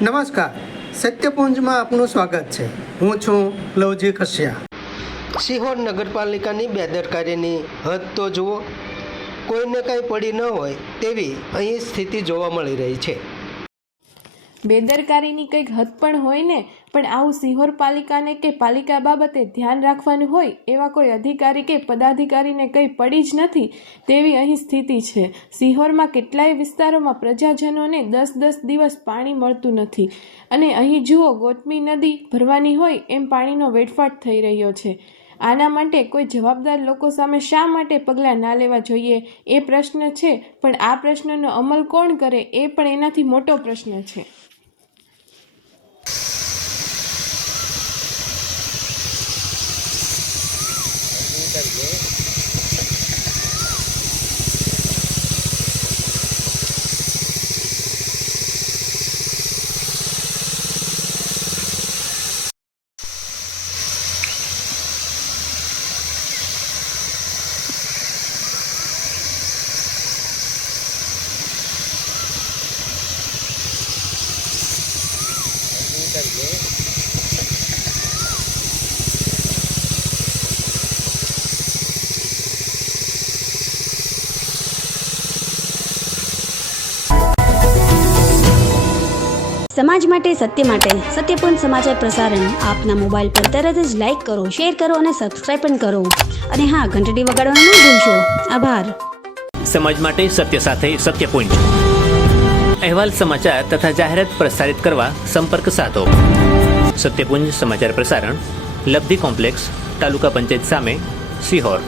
નમસ્કાર, સત્યપુંજમાં આપનું સ્વાગત છે। હું છું લવજી કશ્યા। સિહોર નગરપાલિકાની બેદરકારીની હદ તો જુઓ, કોઈને કંઈ પડી ન હોય તેવી અહીં સ્થિતિ જોવા મળી રહી છે। બેદરકારીની કંઈક હદ પણ હોય ને, પણ આવું સિહોર પાલિકાને કે પાલિકા બાબતે ધ્યાન રાખવાનું હોય એવા કોઈ અધિકારી કે પદાધિકારીને કંઈ પડી જ નથી તેવી અહીં સ્થિતિ છે। સિહોરમાં કેટલાય વિસ્તારોમાં પ્રજાજનોને 10-10 દિવસ પાણી મળતું નથી અને અહીં જુઓ ગોતમી નદી ભરવાની હોય એમ પાણીનો વેડફાટ થઈ રહ્યો છે। આના માટે કોઈ જવાબદાર લોકો સામે શા માટે પગલાં ના લેવા જોઈએ એ પ્રશ્ન છે, પણ આ પ્રશ્નનો અમલ કોણ કરે એ પણ એનાથી મોટો પ્રશ્ન છે। સમાજ માટે સત્ય માટે સત્યપૂર્ણ સમાચાર પ્રસારણ આપના મોબાઈલ પર તરત જ લાઈક કરો, શેર કરો અને સબસ્ક્રાઇબ પણ કરો, અને હા, ઘંટડી વગાડવાનું ન ભૂલશો। આભાર। સમાજ માટે સત્ય સાથે સત્યપુંજ અહેવાલ, સમાચાર તથા જાહેરાત પ્રસારિત કરવા સંપર્ક સાધો। સત્યપુંજ સમાચાર પ્રસારણ, લબ્ધિ કોમ્પ્લેક્સ, તાલુકા પંચાયત સામે, સિહોર।